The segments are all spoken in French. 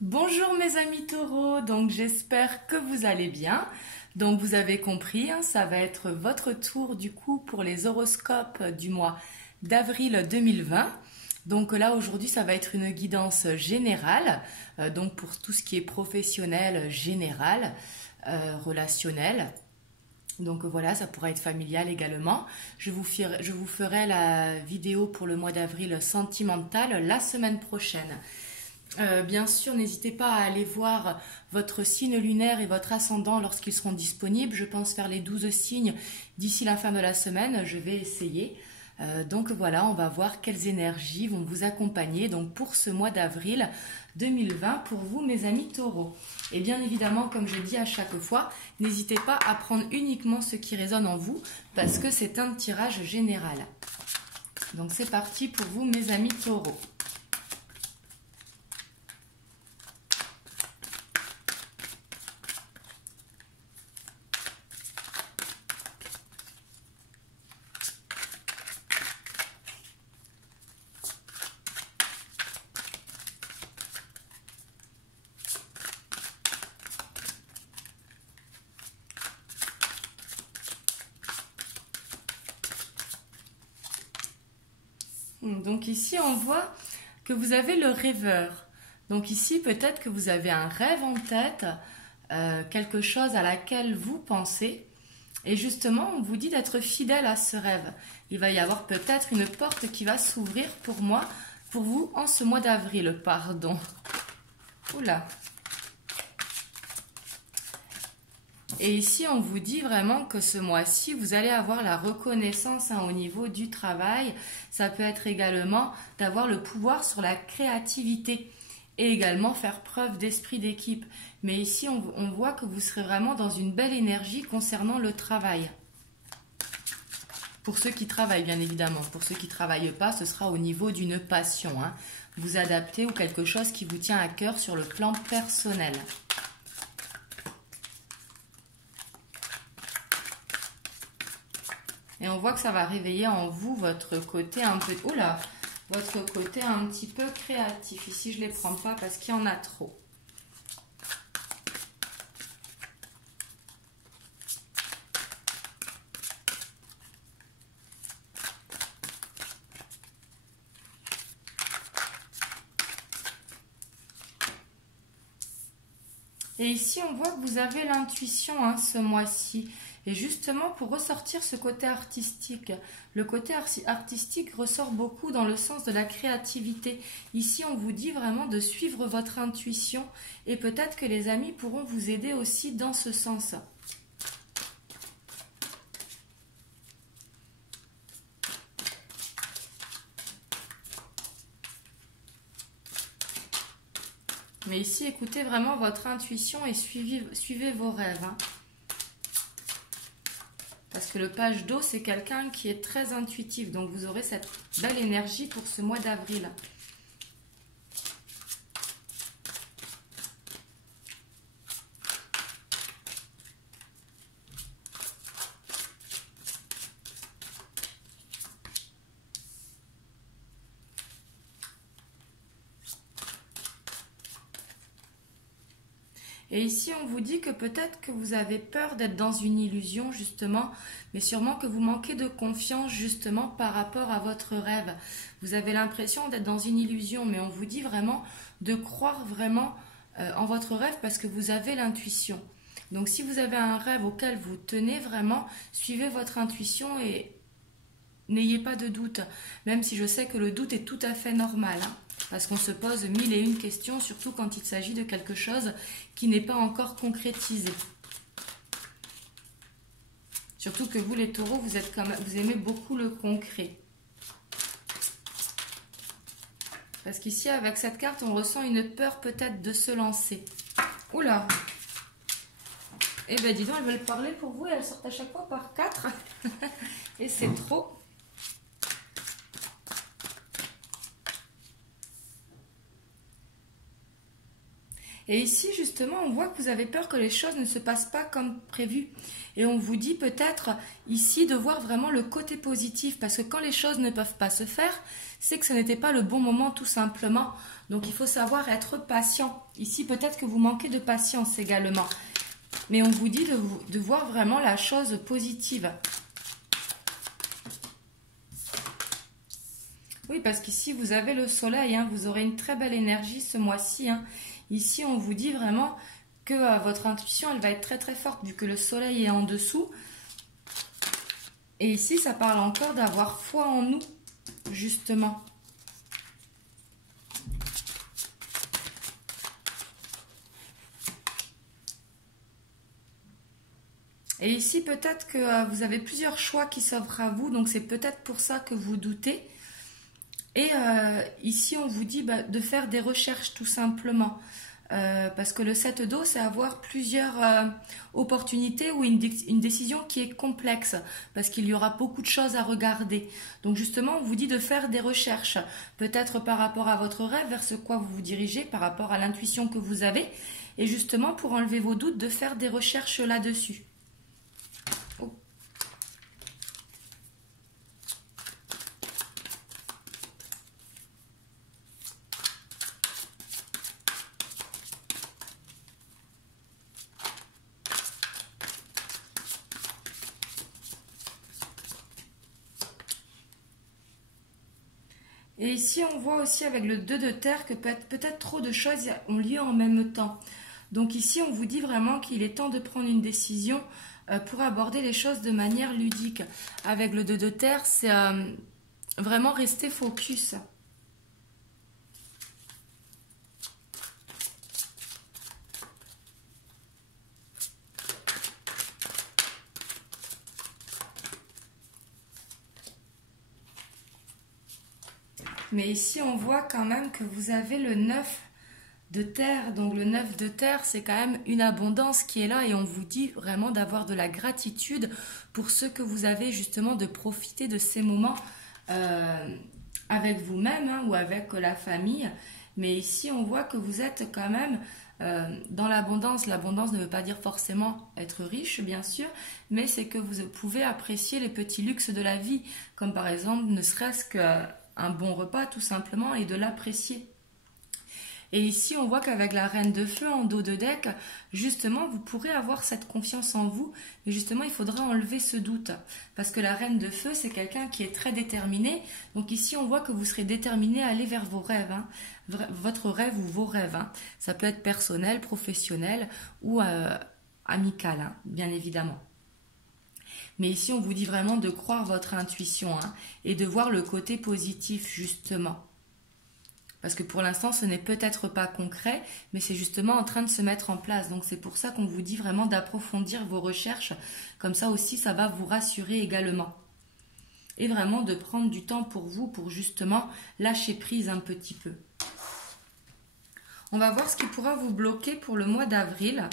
Bonjour mes amis taureaux, donc j'espère que vous allez bien. Donc vous avez compris, ça va être votre tour du coup pour les horoscopes du mois d'avril 2020. Donc là aujourd'hui ça va être une guidance générale, donc pour tout ce qui est professionnel, général, relationnel. Donc voilà, ça pourra être familial également. Je vous ferai la vidéo pour le mois d'avril sentimental la semaine prochaine. Bien sûr, n'hésitez pas à aller voir votre signe lunaire et votre ascendant lorsqu'ils seront disponibles. Je pense faire les 12 signes d'ici la fin de la semaine. Je vais essayer. Donc voilà, on va voir quelles énergies vont vous accompagner donc pour ce mois d'avril 2020 pour vous, mes amis taureaux. Et bien évidemment, comme je dis à chaque fois, n'hésitez pas à prendre uniquement ce qui résonne en vous parce que c'est un tirage général. Donc c'est parti pour vous, mes amis taureaux. Donc ici, on voit que vous avez le rêveur. Donc ici, peut-être que vous avez un rêve en tête, quelque chose à laquelle vous pensez. Et justement, on vous dit d'être fidèle à ce rêve. Il va y avoir peut-être une porte qui va s'ouvrir pour vous, en ce mois d'avril, pardon. Oula. Et ici, on vous dit vraiment que ce mois-ci, vous allez avoir la reconnaissance au niveau du travail. Ça peut être également d'avoir le pouvoir sur la créativité et également faire preuve d'esprit d'équipe. Mais ici, on voit que vous serez vraiment dans une belle énergie concernant le travail. Pour ceux qui travaillent, bien évidemment. Pour ceux qui ne travaillent pas, ce sera au niveau d'une passion. Vous adaptez ou quelque chose qui vous tient à cœur sur le plan personnel. Et on voit que ça va réveiller en vous votre côté un peu... Oula, votre côté un petit peu créatif. Ici, je ne les prends pas parce qu'il y en a trop. Et ici, on voit que vous avez l'intuition ce mois-ci. Et justement, pour ressortir ce côté artistique, le côté artistique ressort beaucoup dans le sens de la créativité. Ici, on vous dit vraiment de suivre votre intuition et peut-être que les amis pourront vous aider aussi dans ce sens. Mais ici, écoutez vraiment votre intuition et suivez vos rêves. Parce que le page d'eau, c'est quelqu'un qui est très intuitif. Donc, vous aurez cette belle énergie pour ce mois d'avril. Et ici, on vous dit que peut-être que vous avez peur d'être dans une illusion, justement, mais sûrement que vous manquez de confiance, justement, par rapport à votre rêve. Vous avez l'impression d'être dans une illusion, mais on vous dit vraiment de croire vraiment en votre rêve parce que vous avez l'intuition. Donc, si vous avez un rêve auquel vous tenez vraiment, suivez votre intuition et n'ayez pas de doute, même si je sais que le doute est tout à fait normal. Parce qu'on se pose mille et une questions, surtout quand il s'agit de quelque chose qui n'est pas encore concrétisé. Surtout que vous, les taureaux, vous aimez beaucoup le concret. Parce qu'ici, avec cette carte, on ressent une peur peut-être de se lancer. Oula! Eh bien, dis donc, elles veulent parler pour vous et elles sortent à chaque fois par 4. Et c'est trop. Et ici, justement, on voit que vous avez peur que les choses ne se passent pas comme prévu. Et on vous dit peut-être ici de voir vraiment le côté positif, parce que quand les choses ne peuvent pas se faire, c'est que ce n'était pas le bon moment tout simplement. Donc il faut savoir être patient. Ici, peut-être que vous manquez de patience également. Mais on vous dit de voir vraiment la chose positive. Oui, parce qu'ici, vous avez le soleil, hein, vous aurez une très belle énergie ce mois-ci. Hein. Ici, on vous dit vraiment que votre intuition, elle va être très très forte vu que le soleil est en dessous. Et ici, ça parle encore d'avoir foi en nous, justement. Et ici, peut-être que vous avez plusieurs choix qui s'offrent à vous, donc c'est peut-être pour ça que vous doutez. Et ici, on vous dit de faire des recherches tout simplement. Parce que le 7 d'eau, c'est avoir plusieurs opportunités ou une décision qui est complexe. Parce qu'il y aura beaucoup de choses à regarder. Donc justement, on vous dit de faire des recherches. Peut-être par rapport à votre rêve, vers ce quoi vous vous dirigez, par rapport à l'intuition que vous avez. Et justement, pour enlever vos doutes, de faire des recherches là-dessus. Et ici, on voit aussi avec le 2 de terre que peut-être trop de choses ont lieu en même temps. Donc ici, on vous dit vraiment qu'il est temps de prendre une décision pour aborder les choses de manière ludique. Avec le 2 de terre, c'est vraiment rester focus. Mais ici, on voit quand même que vous avez le 9 de terre. Donc le 9 de terre, c'est quand même une abondance qui est là. Et on vous dit vraiment d'avoir de la gratitude pour ce que vous avez justement, de profiter de ces moments avec vous-même hein, ou avec la famille. Mais ici, on voit que vous êtes quand même dans l'abondance. L'abondance ne veut pas dire forcément être riche, bien sûr, mais c'est que vous pouvez apprécier les petits luxes de la vie, comme par exemple, ne serait-ce qu'un bon repas tout simplement, et de l'apprécier. Et ici, on voit qu'avec la reine de feu en dos de deck, justement, vous pourrez avoir cette confiance en vous. Et justement, il faudra enlever ce doute. Parce que la reine de feu, c'est quelqu'un qui est très déterminé. Donc ici, on voit que vous serez déterminé à aller vers vos rêves. Hein. Votre rêve ou vos rêves. Hein. Ça peut être personnel, professionnel ou amical, hein, bien évidemment. Mais ici, on vous dit vraiment de croire votre intuition hein, et de voir le côté positif, justement. Parce que pour l'instant, ce n'est peut-être pas concret, mais c'est justement en train de se mettre en place. Donc c'est pour ça qu'on vous dit vraiment d'approfondir vos recherches. Comme ça aussi, ça va vous rassurer également. Et vraiment de prendre du temps pour vous, pour justement lâcher prise un petit peu. On va voir ce qui pourra vous bloquer pour le mois d'avril.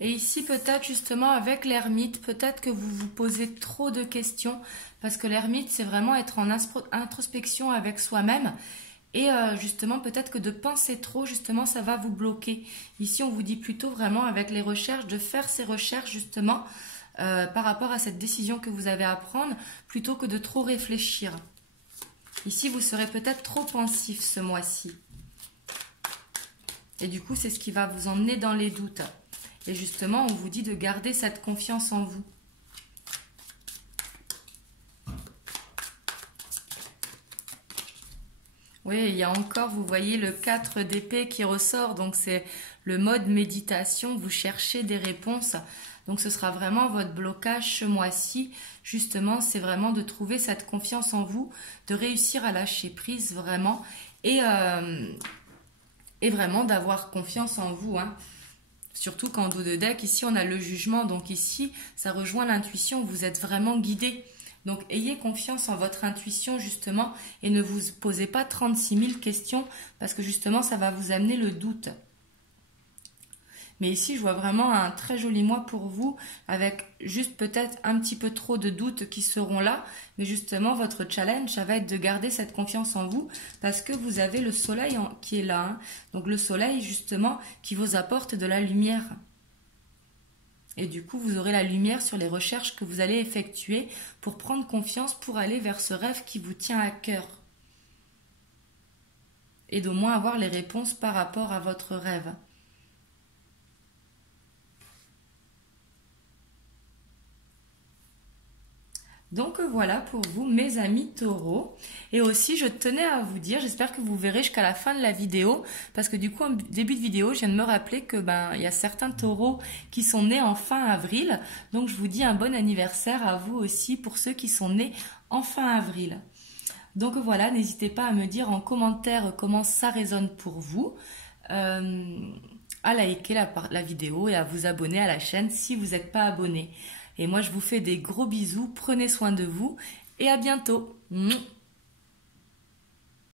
Et ici, peut-être justement avec l'ermite, peut-être que vous vous posez trop de questions, parce que l'ermite, c'est vraiment être en introspection avec soi-même. Et justement, peut-être que de penser trop, justement, ça va vous bloquer. Ici, on vous dit plutôt vraiment avec les recherches, de faire ces recherches justement par rapport à cette décision que vous avez à prendre, plutôt que de trop réfléchir. Ici, vous serez peut-être trop pensif ce mois-ci. Et du coup, c'est ce qui va vous emmener dans les doutes. Et justement, on vous dit de garder cette confiance en vous. Oui, il y a encore, vous voyez, le 4 d'épée qui ressort. Donc, c'est le mode méditation. Vous cherchez des réponses. Donc, ce sera vraiment votre blocage ce mois-ci. Justement, c'est vraiment de trouver cette confiance en vous, de réussir à lâcher prise vraiment. Et vraiment d'avoir confiance en vous, hein. Surtout qu'en dos de deck, ici, on a le jugement. Donc ici, ça rejoint l'intuition. Vous êtes vraiment guidé. Donc, ayez confiance en votre intuition, justement. Et ne vous posez pas 36 000 questions. Parce que, justement, ça va vous amener le doute. Mais ici, je vois vraiment un très joli mois pour vous, avec juste peut-être un petit peu trop de doutes qui seront là. Mais justement, votre challenge, ça va être de garder cette confiance en vous, parce que vous avez le soleil qui est là, hein. Donc le soleil, justement, qui vous apporte de la lumière. Et du coup, vous aurez la lumière sur les recherches que vous allez effectuer pour prendre confiance, pour aller vers ce rêve qui vous tient à cœur. Et d'au moins avoir les réponses par rapport à votre rêve. Donc voilà pour vous mes amis taureaux. Et aussi je tenais à vous dire, j'espère que vous verrez jusqu'à la fin de la vidéo, parce que du coup en début de vidéo je viens de me rappeler que il y a certains taureaux qui sont nés en fin avril. Donc je vous dis un bon anniversaire à vous aussi pour ceux qui sont nés en fin avril. Donc voilà, n'hésitez pas à me dire en commentaire comment ça résonne pour vous. À liker la vidéo et à vous abonner à la chaîne si vous n'êtes pas abonné. Et moi, je vous fais des gros bisous, prenez soin de vous et à bientôt.